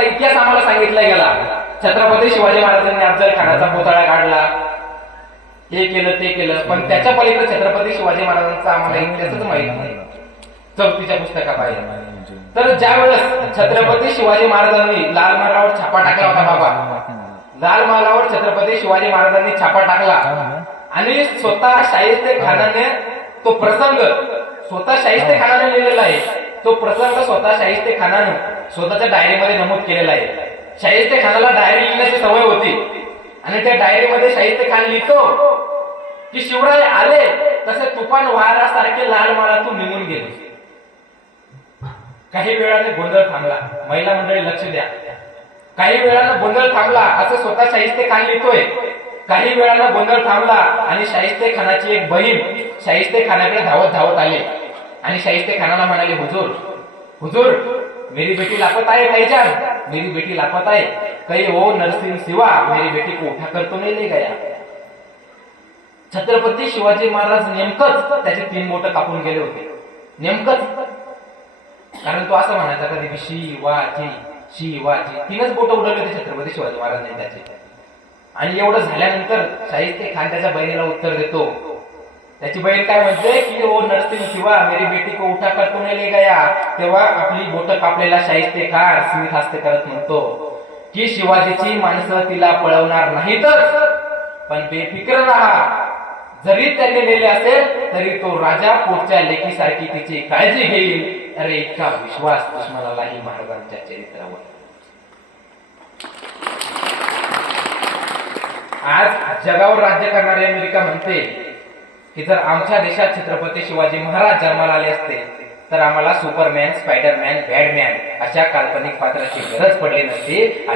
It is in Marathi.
महाराजांचा इतिहास आम्हाला सांगितला गेला. छत्रपती शिवाजी महाराजांनी अफजल खानाचा पुतळा काढला, हे केलं ते केलं, पण त्याच्या पलीकडे छत्रपती शिवाजी महाराजांचा आम्हाला इतिहासच माहित नाही. चौथीच्या पुस्तकाबाहेर. तर ज्या वेळेस छत्रपती शिवाजी महाराजांनी लाल महालावर छापा टाकला होता बाबा, लाल महालावर छत्रपती शिवाजी महाराजांनी छापा टाकला आणि स्वतः शाहिस्ते खानाने तो प्रसंग, स्वतः शाहिस्ते खानाने लिहिलेला आहे, तो प्रसंग स्वतः शाहिस्ते खानाने स्वतःच्या डायरीमध्ये नमूद केलेला आहे. शाहिस्ते खानाला डायरी लिहिण्याची सवय होती आणि त्या डायरीमध्ये शाहिस्ते खान लिहितो की शिवराय आले तसे तुफान वारासारखे लाल महालातून निघून गेले. काही वेळाने गोंधळ थांबला. महिला मंडळी लक्ष द्या, काही वेळानं गोंधळ थांबला असं स्वतः शाहिस्ते खान लिहितोय. काही वेळानं गोंधळ थांबला आणि शाहिस्ते खानाची एक बहीण शाहिस्ते खानाकडे धावत धावत आली आणि शाहिस्ते खानाला म्हणाली, हुजूर हुजूर मेरी बेटी लापता है भाईजान, मेरी बेटी लापता है, कहीं वो नरसिंह सिवा मेरी बेटी को उठा कर तो नहीं ले गया. छत्रपती शिवाजी महाराज नेमकंच त्याचे 3 बोट कापून गेले होते, नेमकंच. कारण तो असं म्हणायचा कधी शिवाजी शिवाजी, 3च बोट उडवले होते छत्रपती शिवाजी महाराजांनी त्याचे. आणि एवढं झाल्यानंतर शाहिस्ते खान त्याच्या बहिणीला उत्तर देतो. त्याची बहीण काय म्हणते की ओ नरसिंह शिवा मेरी बेटी को उठा कर तो नहीं ले गया. तेव्हा आपली बोट कापलेला शाहिस्ते खान स्मित हास्य करत म्हणतो की शिवाजीची माणसं तिला पळवणार नाहीतच, पण बेफिक्र राहा, जरी त्यांनी नेले असेल तरी तो राजा पोटच्या लेकीसारखी तिची काळजी घेईल. अरे इतका विश्वास दुश्मनालाही महाराजांच्या चरित्रावर. आज जगावर राज्य करणारी अमेरिका म्हणते की जर आमच्या देशात छत्रपती शिवाजी महाराज जन्माला आले असते तर आम्हाला सुपरमॅन, स्पायडरमॅन, बॅटमॅन अशा काल्पनिक पात्राची गरज पडली नसती.